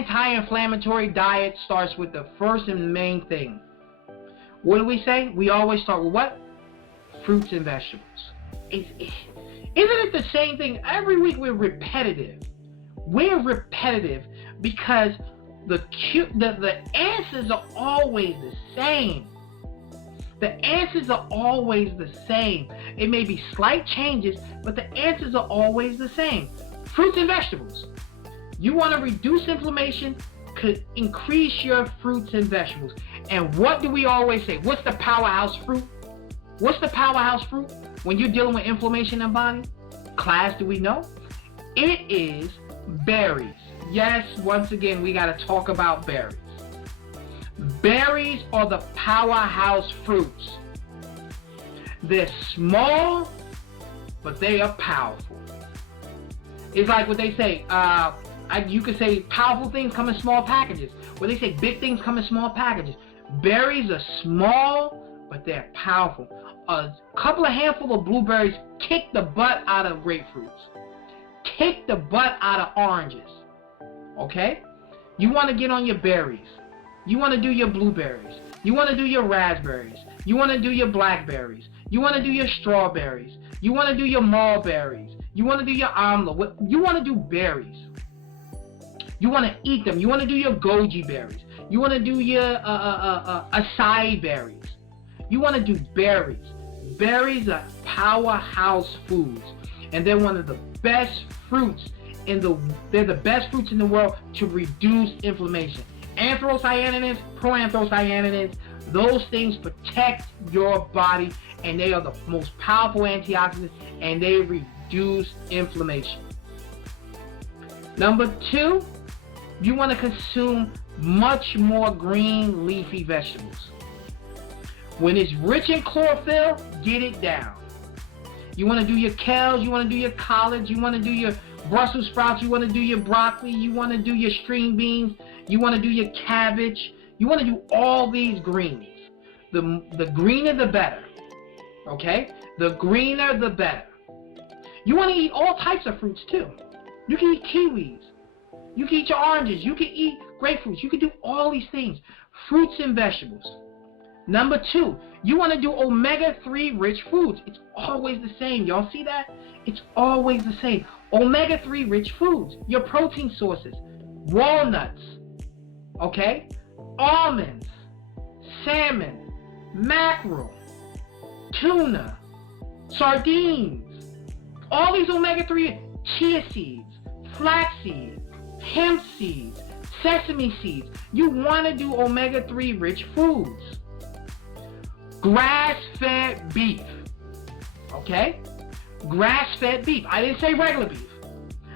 anti-inflammatory diet starts with the first and main thing. What do we say? We always start with what? Fruits and vegetables. Isn't it the same thing? Every week we're repetitive. We're repetitive because the answers are always the same. The answers are always the same. It may be slight changes, but the answers are always the same. Fruits and vegetables. You want to reduce inflammation, could increase your fruits and vegetables. And what do we always say? What's the powerhouse fruit? What's the powerhouse fruit when you're dealing with inflammation in the body? Class, do we know? It is berries. Yes, once again, we got to talk about berries. Berries are the powerhouse fruits. They're small, but they are powerful. It's like what they say, you could say powerful things come in small packages. Where they say big things come in small packages. Berries are small, but they're powerful. A couple of handful of blueberries kick the butt out of grapefruits. Kick the butt out of oranges. Okay? You want to get on your berries. You want to do your blueberries. You want to do your raspberries. You want to do your blackberries. You want to do your strawberries. You want to do your mulberries. You want to do your amla. You want to do berries. You want to eat them. You want to do your goji berries. You want to do your acai berries. You want to do berries. Berries are powerhouse foods, and they're one of the best fruits they're the best fruits in the world to reduce inflammation. Anthocyanins, proanthocyanins, those things protect your body, and they are the most powerful antioxidants, and they reduce inflammation. Number 2, you want to consume much more green leafy vegetables. When it's rich in chlorophyll, get it down. You want to do your kales, you want to do your collards, you want to do your Brussels sprouts, you want to do your broccoli, you want to do your string beans, you want to do your cabbage, you want to do all these greens. The greener the better, okay? The greener the better. You want to eat all types of fruits too. You can eat kiwis, you can eat your oranges, you can eat grapefruits, you can do all these things. Fruits and vegetables. Number 2, you want to do omega-3 rich foods. It's always the same. Y'all see that? It's always the same. Omega-3 rich foods. Your protein sources. Walnuts. Okay? Almonds. Salmon. Mackerel. Tuna. Sardines. All these omega-3. Chia seeds. Flax seeds. Hemp seeds. Sesame seeds. You want to do omega-3 rich foods. Grass-fed beef, okay? Grass-fed beef. I didn't say regular beef.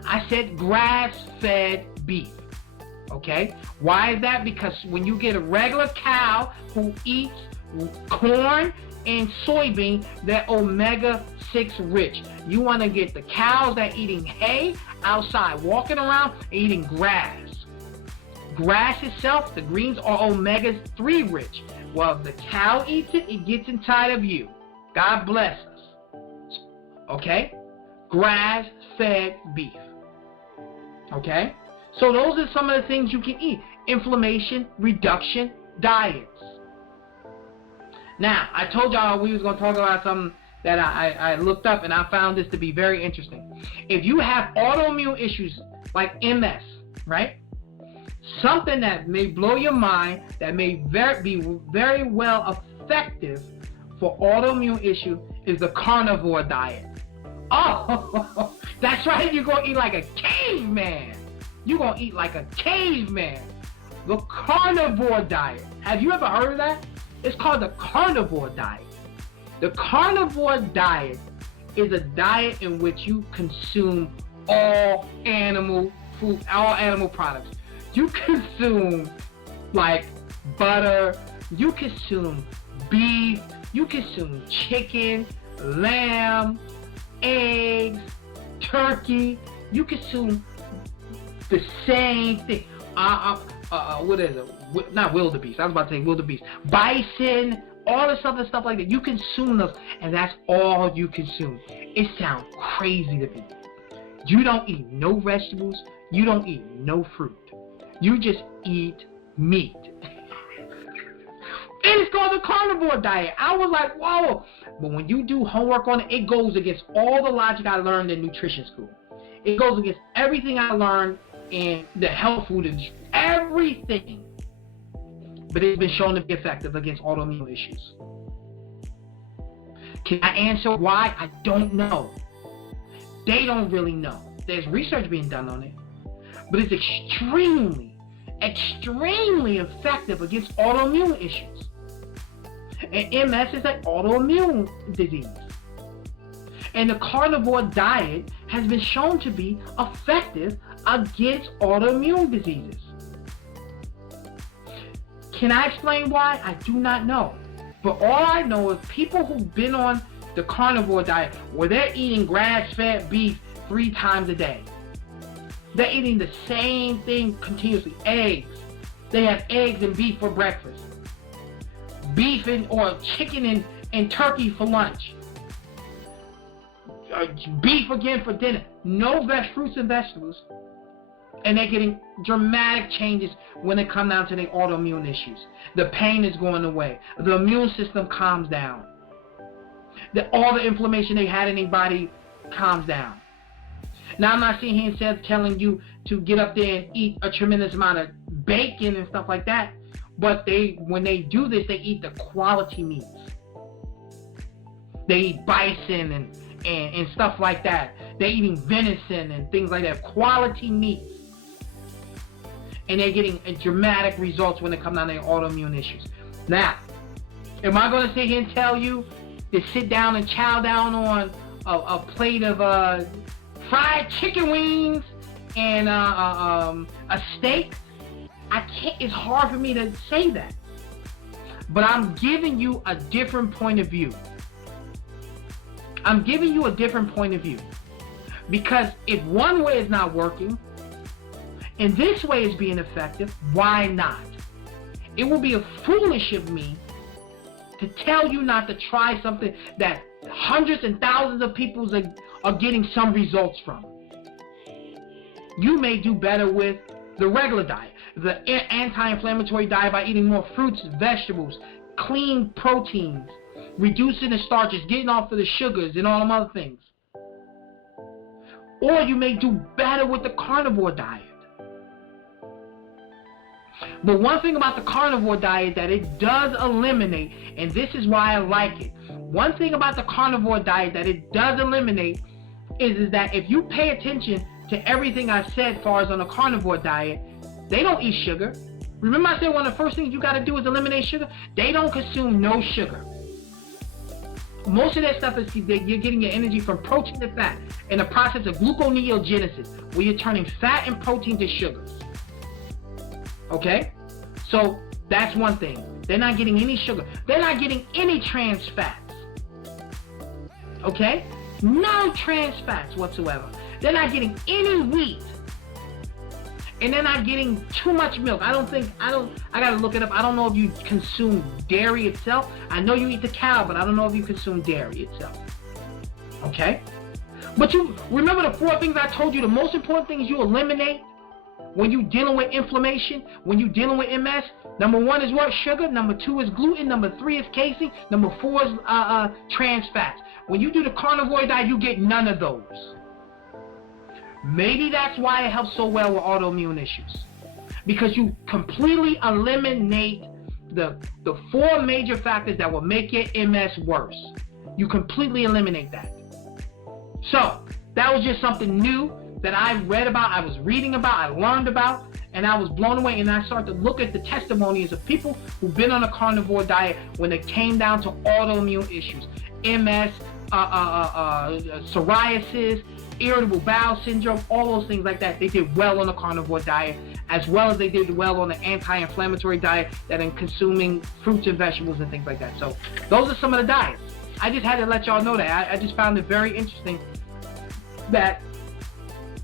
I said grass-fed beef, okay? Why is that? Because when you get a regular cow who eats corn and soybean, they're omega-6 rich. You want to get the cows that are eating hay outside, walking around, eating grass. Grass itself, the greens are omega-3 rich. Well, if the cow eats it, it gets inside of you. God bless us. Okay? Grass-fed beef. Okay? So those are some of the things you can eat. Inflammation, reduction, diets. Now, I told y'all we was going to talk about something that I looked up, and I found this to be very interesting. If you have autoimmune issues like MS, right? Something that may blow your mind, that may be very well effective for autoimmune issue is the carnivore diet. Oh, that's right, you're going to eat like a caveman. You're going to eat like a caveman. The carnivore diet. Have you ever heard of that? It's called the carnivore diet. The carnivore diet is a diet in which you consume all animal food, all animal products. You consume like butter, you consume beef, you consume chicken, lamb, eggs, turkey. You consume the same thing. What is it? Not wildebeest. I was about to say wildebeest. Bison, all this other stuff like that. You consume those, and that's all you consume. It sounds crazy to me. You don't eat no vegetables. You don't eat no fruit. You just eat meat. And it's called the carnivore diet. I was like, whoa. But when you do homework on it, it goes against all the logic I learned in nutrition school. It goes against everything I learned in the health food industry. Everything. But it's been shown to be effective against autoimmune issues. Can I answer why? I don't know. They don't really know. There's research being done on it. But it's extremely effective against autoimmune issues. And MS is an autoimmune disease. And the carnivore diet has been shown to be effective against autoimmune diseases. Can I explain why? I do not know. But all I know is people who've been on the carnivore diet, where they're eating grass-fed beef 3 times a day. They're eating the same thing continuously. Eggs. They have eggs and beef for breakfast. Beef or chicken and turkey for lunch. Beef again for dinner. No fruits and vegetables. And they're getting dramatic changes when it comes down to their autoimmune issues. The pain is going away. The immune system calms down. All the inflammation they had in their body calms down. Now, I'm not sitting here and telling you to get up there and eat a tremendous amount of bacon and stuff like that. But when they do this, they eat the quality meats. They eat bison and stuff like that. They're eating venison and things like that. Quality meats. And they're getting dramatic results when it comes down to their autoimmune issues. Now, am I going to sit here and tell you to sit down and chow down on a plate of fried chicken wings and a steak? I can't. It's hard for me to say that. But I'm giving you a different point of view. I'm giving you a different point of view. Because if one way is not working, and this way is being effective, why not? It will be foolish of me to tell you not to try something that hundreds and thousands of people are getting some results from. You may do better with the regular diet, the anti-inflammatory diet, by eating more fruits, vegetables, clean proteins, reducing the starches, getting off of the sugars and all them other things. Or you may do better with the carnivore diet. But one thing about the carnivore diet that it does eliminate, and this is why I like it. One thing about the carnivore diet that it does eliminate is that if you pay attention to everything I said as far as on the carnivore diet, they don't eat sugar. Remember I said one of the first things you got to do is eliminate sugar? They don't consume no sugar. Most of that stuff is you're getting your energy from protein to fat in the process of gluconeogenesis, where you're turning fat and protein to sugars. Okay? So that's one thing. They're not getting any sugar. They're not getting any trans fats. Okay? No trans fats whatsoever. They're not getting any wheat. And they're not getting too much milk. I gotta look it up. I don't know if you consume dairy itself. I know you eat the cow, but I don't know if you consume dairy itself. Okay? But you remember the 4 things I told you. The most important thing is you eliminate when you're dealing with inflammation, when you're dealing with MS. Number 1 is what? Sugar. Number 2 is gluten. Number 3 is casein. Number 4 is trans fats. When you do the carnivore diet, you get none of those. Maybe that's why it helps so well with autoimmune issues. Because you completely eliminate the 4 major factors that will make your MS worse. You completely eliminate that. So, that was just something new that I read about, I was reading about, I learned about, and I was blown away. And I started to look at the testimonies of people who've been on a carnivore diet when it came down to autoimmune issues. MS, psoriasis, irritable bowel syndrome, all those things like that. They did well on the carnivore diet, as well as they did well on the anti-inflammatory diet that in consuming fruits and vegetables and things like that. So those are some of the diets. I just had to let y'all know that. I just found it very interesting that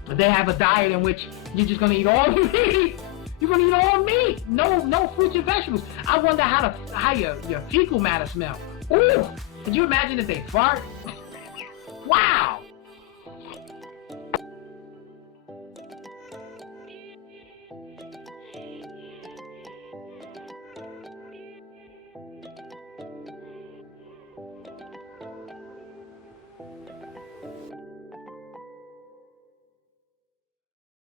they have a diet in which you're just going to eat all meat. You're going to eat all meat. No fruits and vegetables. I wonder how your fecal matter smell. Ooh, could you imagine if they fart? Wow.